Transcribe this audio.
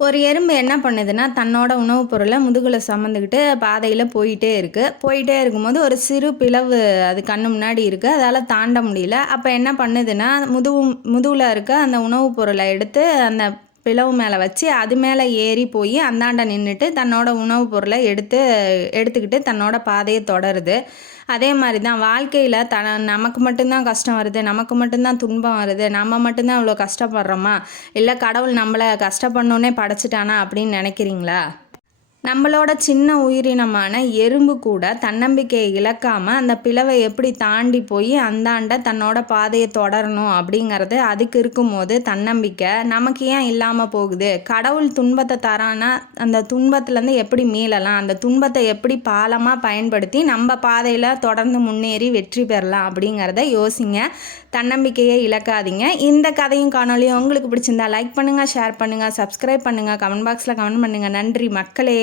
ஒரு எறும்பு என்ன பண்ணுதுன்னா, தன்னோட உணவுப் பொருள முதுகுல சுமந்துக்கிட்டு பாதையில போயிட்டே இருக்கு. போயிட்டே இருக்கும்போது ஒரு சிறு பிளவு அது கண்ணு முன்னாடி இருக்கு. அதால தாண்ட முடியல. அப்ப என்ன பண்ணுதுன்னா, முதுகுல இருக்க அந்த உணவுப் பொருள எடுத்து அந்த பிளவு மேல வச்சு, அது மேல ஏறி போயி அந்தாண்ட நின்னுட்டு, தன்னோட உணவுப் பொருள எடுத்துக்கிட்டு தன்னோட பாதைய தொடருது. அதே மாரி தான் வாழ்க்கையில நமக்கு மட்டும் தான் கஷ்டம் வருது, நமக்கு மட்டும் தான் துன்பம் வருது, நம்ம மட்டும் தான் இவ்வளோ கஷ்டப்படுறோமா? இல்ல கடவுள் நம்மள கஷ்டப்படணுன்னே படைச்சுட்டானா அப்படின்னு நெனைக்கிறீங்களா? நம்மளோட சின்ன உயிரினமான எறும்பு கூட தன்னம்பிக்கையை இழக்காம அந்த பிளவை எப்படி தாண்டி போய் அந்தாண்ட தன்னோட பாதையை தொடரணும் அப்படிங்கிறது அதுக்கு இருக்கும்போது தன்னம்பிக்கை நமக்கு ஏன் இல்லாமல் போகுது? கடவுள் துன்பத்தை தரானா அந்த துன்பத்துலேருந்து எப்படி மீளலாம்? அந்த துன்பத்தை எப்படி பாலமாக பயன்படுத்தி நம்ம பாதையில் தொடர்ந்து முன்னேறி வெற்றி பெறலாம் அப்படிங்கிறத யோசிங்க. தன்னம்பிக்கையை இழக்காதீங்க. இந்த கதையும் காணொலியும் உங்களுக்கு பிடிச்சிருந்தா லைக் பண்ணுங்கள், ஷேர் பண்ணுங்கள், சப்ஸ்கிரைப் பண்ணுங்கள், கமெண்ட் பாக்ஸில் கமெண்ட் பண்ணுங்கள். நன்றி மக்களே.